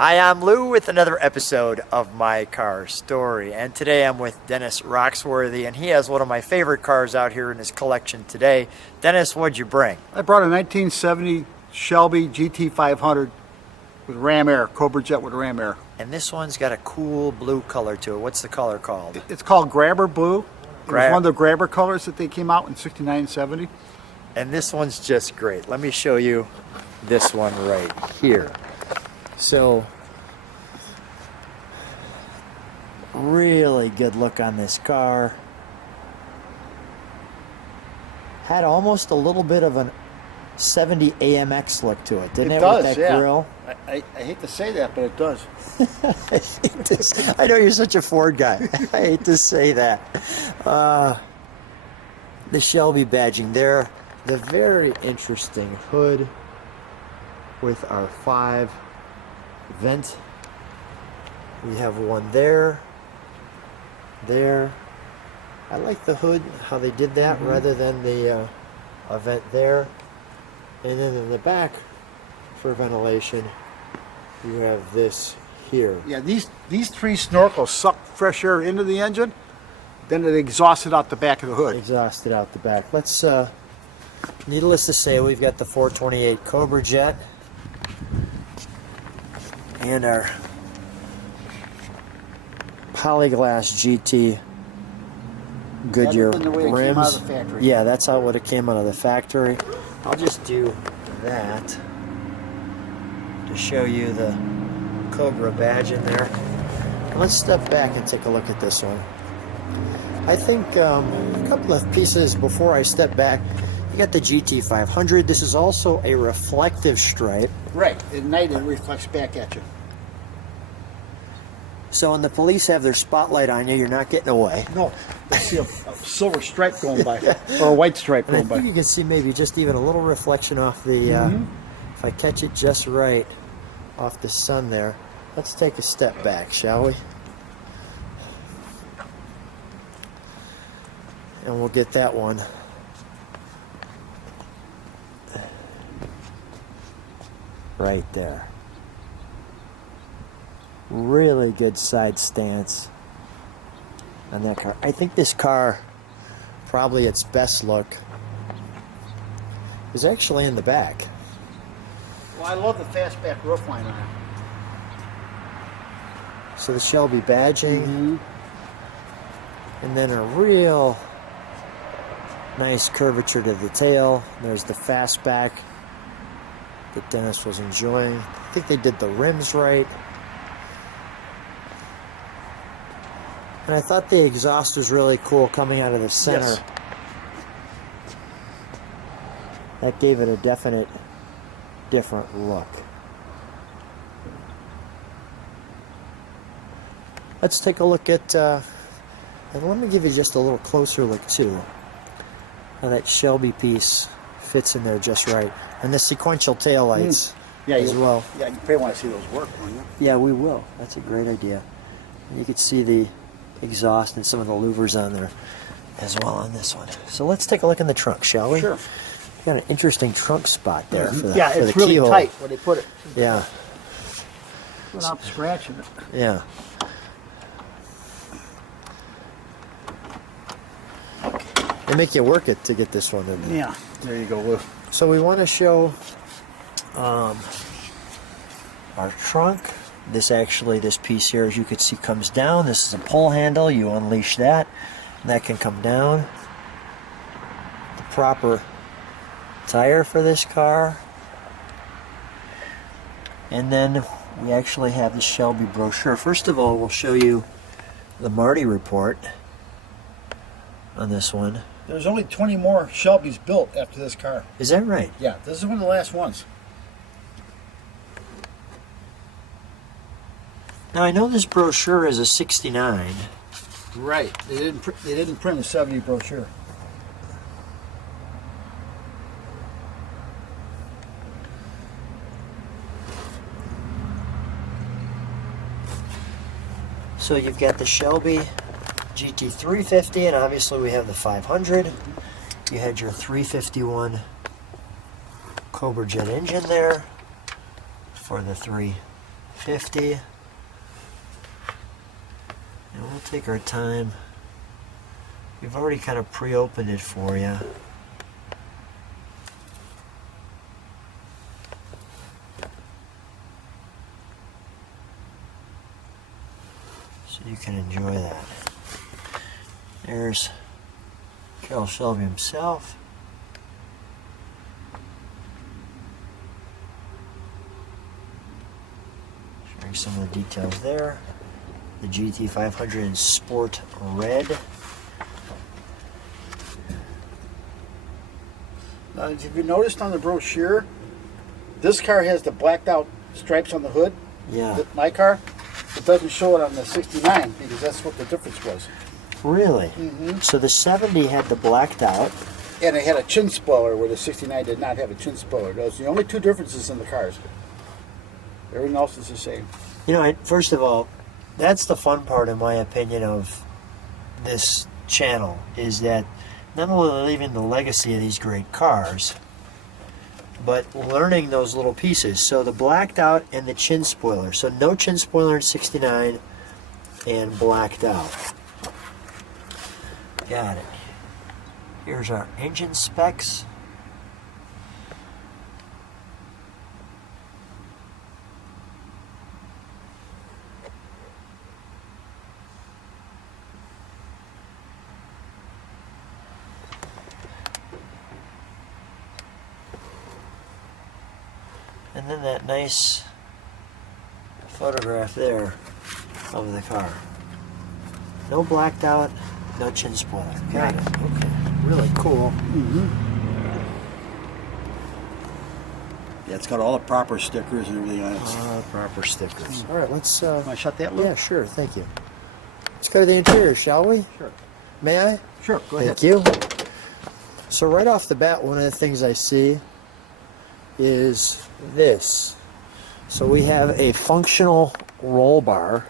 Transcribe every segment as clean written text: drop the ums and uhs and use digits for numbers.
Hi, I'm Lou with another episode of My Car Story, and today I'm with Dennis Roxworthy, and he has one of my favorite cars out here in his collection today. Dennis, what'd you bring? I brought a 1970 Shelby GT500 with ram air, Cobra Jet with ram air. And this one's got a cool blue color to it. What's the color called? It's called Grabber Blue. It was one of the Grabber colors that they came out in 69 and 70. And this one's just great. Let me show you this one right here. So, really good look on this car. Had almost a little bit of an 70 AMX look to it, didn't it? Does, with that yeah. grill? I hate to say that, but it does. I know you're such a Ford guy. I hate to say that. The Shelby badging there. The very interesting hood with our 5 vent. We have one there. I like the hood, how they did that rather than the vent there. And then in the back, for ventilation, you have this here. Yeah, these 3 snorkels suck fresh air into the engine, then it exhausts it out the back of the hood. Exhausted out the back. Let's, needless to say, we've got the 428 Cobra Jet and our Polyglass GT Goodyear the way it rims. came out of the factory. Yeah, that's how it would have came out of the factory. I'll just do that to show you the Cobra badge in there. Let's step back and take a look at this one. I think a couple of pieces before I step back. You got the GT500. This is also a reflective stripe. Right, at night it reflects back at you. So when the police have their spotlight on you, you're not getting away. No, I see a silver stripe going by, or a white stripe And I going by. think you can see maybe just even a little reflection off the, if I catch it just right, off the sun there. Let's take a step back, shall we? And we'll get that one. Right there. Really good side stance on that car. I think this car, probably its best look, is actually in the back. Well, I love the fastback roof line on it. So the Shelby badging, and then a real nice curvature to the tail. There's the fastback that Dennis was enjoying. I think they did the rims right. And I thought the exhaust was really cool coming out of the center. Yes. That gave it a definite different look. Let's take a look at, and let me give you just a little closer look too. How that Shelby piece fits in there just right. And the sequential taillights as well. Yeah, you probably want to see those work, won't you? Yeah, we will. That's a great idea. And you can see the exhaust and some of the louvers on there as well on this one. So let's take a look in the trunk, shall we? Sure. Got an interesting trunk spot there for the, Yeah, for it's the really keyhole. tight where they put it. Yeah, Without scratching it. yeah. They make you work it to get this one in there. Yeah, there you go, Lou. So we want to show our trunk. This piece here, as you can see, comes down. This is a pull handle. You unleash that, and that can come down. The proper tire for this car. And then we actually have the Shelby brochure. First of all, we'll show you the Marty report on this one. There's only 20 more Shelbys built after this car. Is that right? Yeah, this is one of the last ones. Now I know this brochure is a 69. Right. They didn't print a 70 brochure. So you've got the Shelby GT350, and obviously we have the 500. You had your 351 Cobra Jet engine there for the 350. 50. And we'll take our time. We've already kind of pre-opened it for you. So you can enjoy that. There's Carroll Shelby himself. Showing some of the details there. The GT500 in Sport Red. Have you noticed on the brochure, this car has the blacked out stripes on the hood? Yeah. My car? It doesn't show it on the 69 because that's what the difference was. Really? Mm-hmm. So the 70 had the blacked out. And it had a chin spoiler where the 69 did not have a chin spoiler. Those are the only two differences in the cars. Everything else is the same. You know, first of all, that's the fun part, in my opinion, of this channel, is that not only leaving the legacy of these great cars, but learning those little pieces. So the blacked out and the chin spoiler. So no chin spoiler in 69 and blacked out. Got it. Here's our engine specs. And then that nice photograph there of the car. No blacked out, no chin spoiler. Got it. Okay. Really cool. Mm-hmm. Yeah, it's got all the proper stickers and everything on it. Proper stickers. All right, let's... Can I shut that, Lou? Yeah, sure. Thank you. Let's go to the interior, shall we? Sure. May I? Sure, go ahead. Thank you. So right off the bat, one of the things I see is this. So we have a functional roll bar,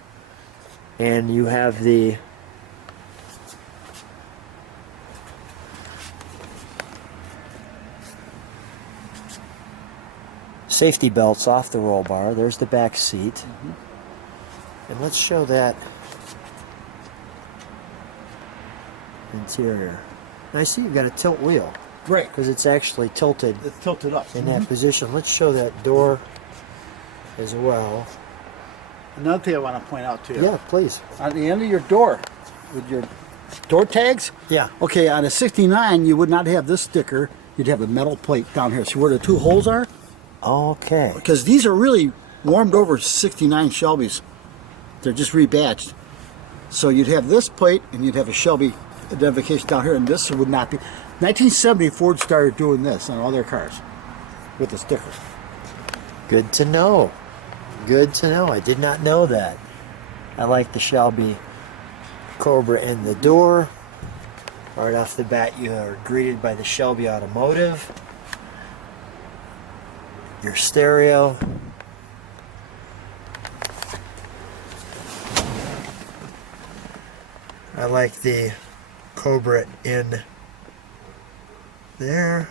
and you have the safety belts off the roll bar. There's the back seat. Mm-hmm. And let's show that interior. And I see you've got a tilt wheel. Right. Because it's actually tilted It's tilted up. in that position. Let's show that door as well. Another thing I want to point out to you. Yeah, please. On the end of your door, with your door tags. Yeah. Okay, on a 69, you would not have this sticker. You'd have a metal plate down here. See where the two holes are? Okay. Because these are really warmed over 69 Shelbys. They're just rebadged. So you'd have this plate and you'd have a Shelby identification down here, and this would not be. 1970, Ford started doing this on all their cars with the sticker. Good to know. Good to know. I did not know that. I like the Shelby Cobra in the door. Right off the bat, you are greeted by the Shelby Automotive. Your stereo. I like the Cobra in there.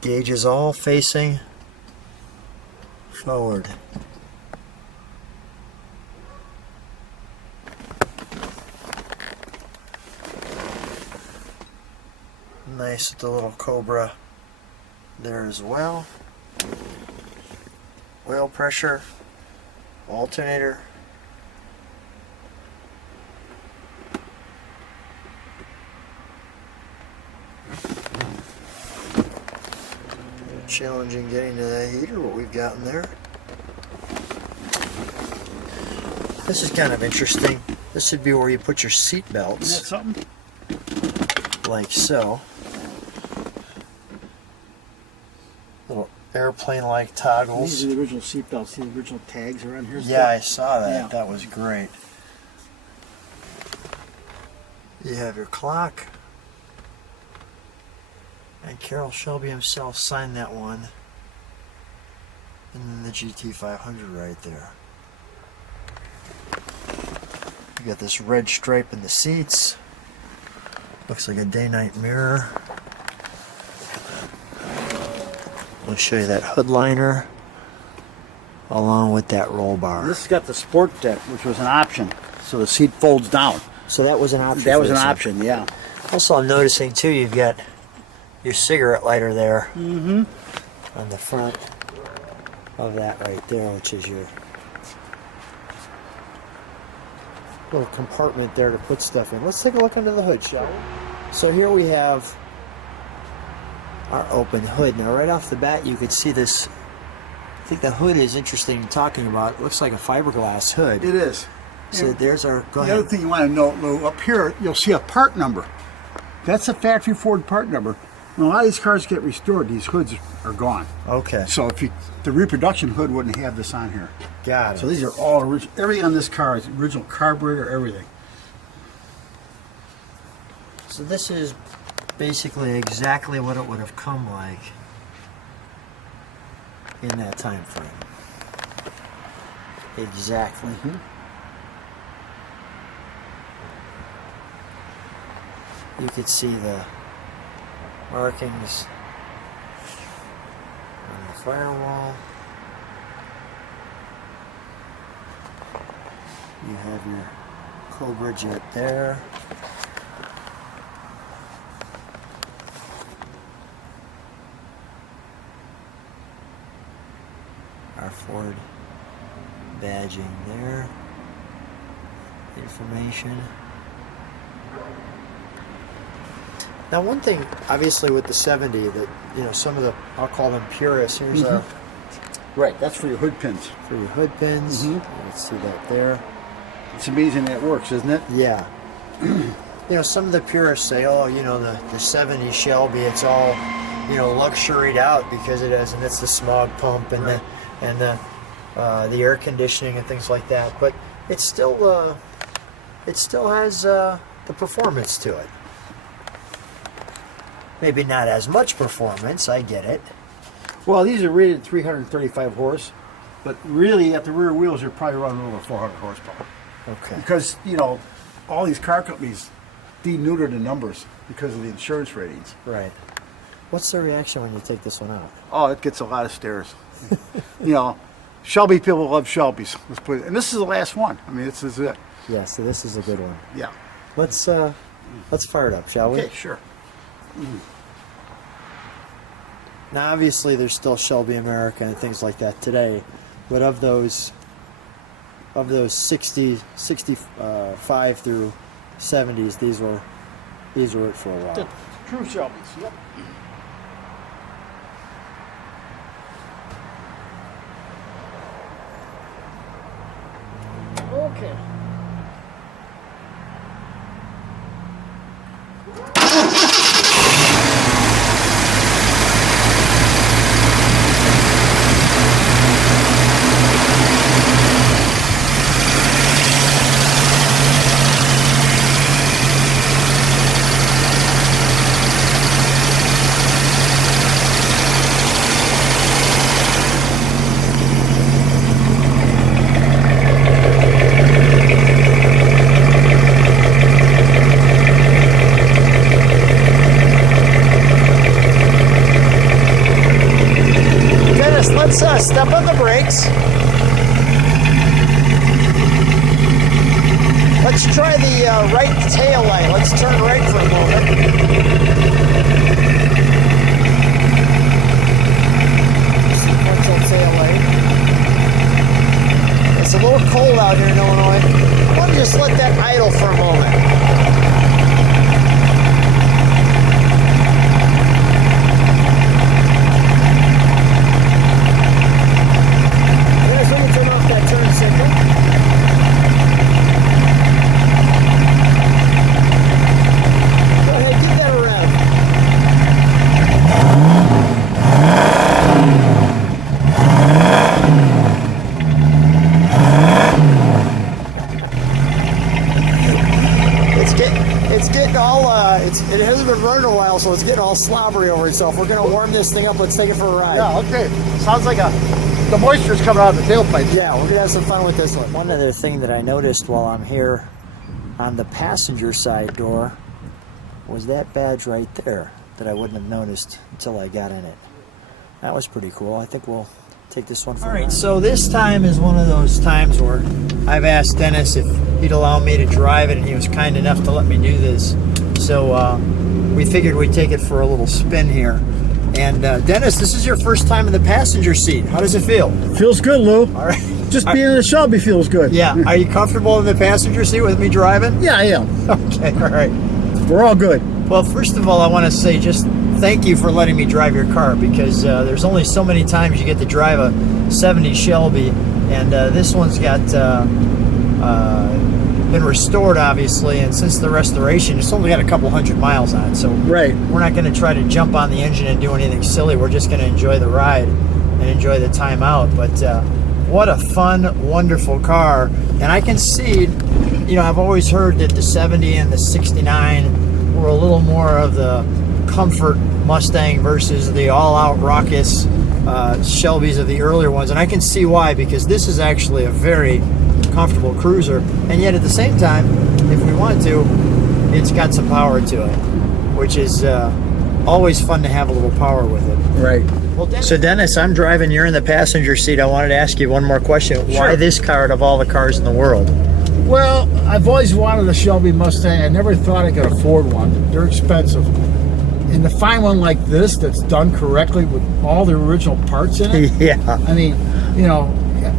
Gauges all facing forward. Nice with the little Cobra there as well. Oil pressure, alternator. Challenging getting to that heater, what we've got in there. This is kind of interesting. This would be where you put your seat belts. Isn't that something? Like so. Little airplane-like toggles. These are the original seat belts. See the original tags are on here. Yeah, I saw that. Yeah. That was great. You have your clock. And Carroll Shelby himself signed that one. And then the GT500 right there. You got this red stripe in the seats. Looks like a day-night mirror. I'll show you that hood liner along with that roll bar. This has got the sport deck, which was an option, so the seat folds down. So that was an option. That was for an this option, yeah. Also, I'm noticing too, you've got your cigarette lighter there on the front of that right there, which is your little compartment there to put stuff in. Let's take a look under the hood, shall we? So here we have our open hood. Now right off the bat you could see this. I think the hood is interesting talking about. It looks like a fiberglass hood. It is. So And there's our, go the ahead. other thing you want to note, Lou, up here you'll see a part number. That's a factory Ford part number. When a lot of these cars get restored, these hoods are gone. Okay. So if the reproduction hood wouldn't have this on here. Got it. So these are all original. Everything on this car is original carburetor, everything. So this is basically exactly what it would have come like in that time frame. Exactly. You could see the markings on the firewall. You have your Cobra Jet there. Our Ford badging there. Information. Now, one thing, obviously, with the 70, that some of the, I'll call them purists. Here's a Right, that's for your hood pins. for your hood pins. Let's see that there. It's amazing that works, isn't it? Yeah. Some of the purists say, oh, the 70 Shelby, it's all, luxuried out because it is, and it's the smog pump and Right. the air conditioning and things like that. But it still has the performance to it. Maybe not as much performance, I get it. Well, these are rated 335 horse, but really at the rear wheels, you're probably running over 400 horsepower. Okay. Because, all these car companies denuded the numbers because of the insurance ratings. Right. What's the reaction when you take this one out? Oh, it gets a lot of stares. Shelby people love Shelbys. Let's put it. And this is the last one. I mean, this is it. Yeah, so this is a good one. Yeah. Let's fire it up, shall we? Okay, sure. Now, obviously, there's still Shelby America and things like that today, but of those 65 through 70s, these were it for a while. The true Shelbys. Yep. Okay. Dennis, let's step on the brakes. Let's try the right tail light. Let's turn right for a moment. Frontal tail light. It's a little cold out here in Illinois. I want to just let that idle for a moment. Let me turn off that turn signal. Go ahead, give that a rev. It's getting all it hasn't been running a while, so it's getting all slobbery over itself. We're gonna warm this thing up. Let's take it for a ride. Yeah, okay. Sounds like a the moisture's coming out of the tailpipe. Yeah, we're gonna have some fun with this one. One other thing that I noticed while I'm here on the passenger side door was that badge right there that I wouldn't have noticed until I got in it. That was pretty cool. I think we'll take this one for All right, so this time is one of those times where I've asked Dennis if he'd allow me to drive it, and he was kind enough to let me do this. So we figured we'd take it for a little spin here. And Dennis, this is your first time in the passenger seat. How does it feel? Feels good, Lou. All right. Just being in the Shelby feels good. Yeah. Are you comfortable in the passenger seat with me driving? Yeah, I am. Okay, all right. We're all good. Well, first of all, I want to say just thank you for letting me drive your car, because there's only so many times you get to drive a 70 Shelby, and this one's got been restored, obviously, and since the restoration, it's only got a couple hundred miles on it, so right. We're not going to try to jump on the engine and do anything silly. We're just going to enjoy the ride and enjoy the time out. But what a fun, wonderful car. And I concede, you know, I've always heard that the 70 and the 69 were a little more of the comfort Mustang versus the all-out raucous Shelbys of the earlier ones, and I can see why, because this is actually a very comfortable cruiser, and yet at the same time, if we want to, it's got some power to it, which is always fun to have a little power with it. Right. Well, so Dennis, I'm driving, you're in the passenger seat. I wanted to ask you one more question. Sure. Why this car out of all the cars in the world? Well, I've always wanted a Shelby Mustang. I never thought I could afford one. They're expensive. And to find one like this that's done correctly with all the original parts in it, yeah. I mean, you know,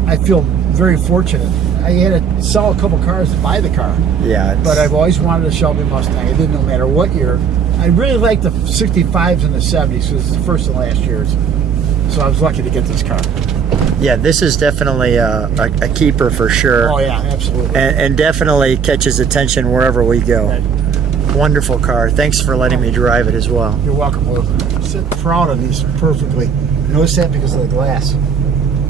I feel very fortunate. I had to sell a couple cars to buy the car. Yeah. But I've always wanted a Shelby Mustang. I did, no matter what year. I really like the 65s and the 70s, because it's the first and last years. So I was lucky to get this car. Yeah, this is definitely a keeper for sure. Oh yeah, absolutely. And definitely catches attention wherever we go. Right. Wonderful car. Thanks for letting me drive it as well. You're welcome, Lou. I'm sitting proud of these perfectly. Notice that because of the glass.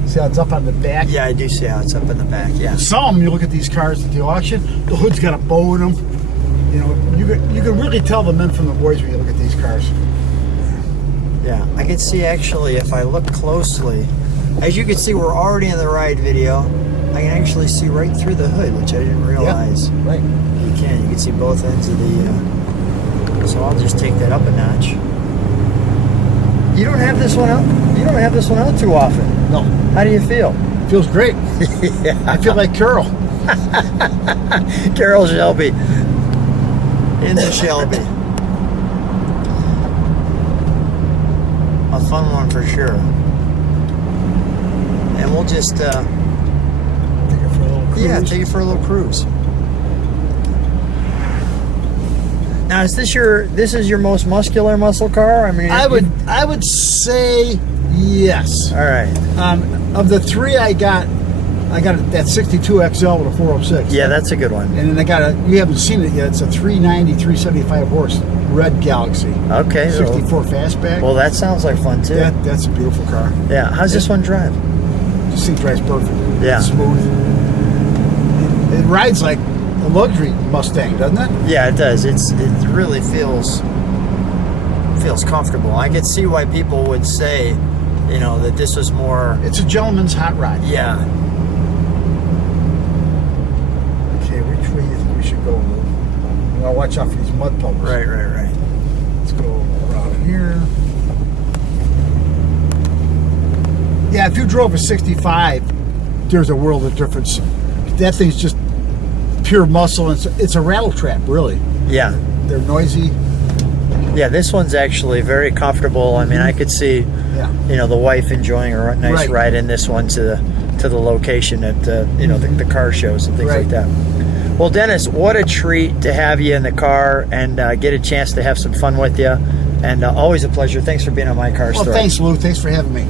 See how it's up on the back? Yeah, I do see how it's up in the back, yeah. Some, you look at these cars at the auction, the hood's got a bow in them. You know, you can really tell the men from the boys when you look at these cars. Yeah, I can see actually, if I look closely, as you can see, we're already in the ride video. I can actually see right through the hood, which I didn't realize. Yeah, right. You can see both ends of the, so I'll just take that up a notch. You don't have this one out? You don't have this one out too often. No. How do you feel? Feels great. Yeah. I feel like Carol. Carol Shelby. In the Shelby. A fun one for sure. And we'll just take it for a little cruise. Yeah, take it for a little cruise. Now, is this is your most muscular muscle car? I mean, I would say yes. All right. Of the three I got that 62 XL with a 406. Yeah, that's a good one. And then I got you haven't seen it yet. It's a 390, 375 horse red Galaxy. Okay. 64 fastback. Well, that sounds like fun too. That's a beautiful car. Yeah. How's this one drive? This thing drives perfect. Yeah. It's smooth. It rides like a luxury Mustang, doesn't it? Yeah, it does. It really feels comfortable. I could see why people would say, you know, that this was more. It's a gentleman's hot rod. Yeah. Okay, which way do you think we should go? You want to watch out for these mud puddles. Right. Let's go around here. Yeah, if you drove a 65, there's a world of difference. That thing's just pure muscle. It's a rattle trap, really. Yeah. They're noisy. Yeah, this one's actually very comfortable. I mean, I could see, you know, the wife enjoying a nice ride in this one to the location at you know, the car shows and things like that. Well, Dennis, what a treat to have you in the car and get a chance to have some fun with you. And always a pleasure. Thanks for being on my car story. Well, thanks, Lou. Thanks for having me.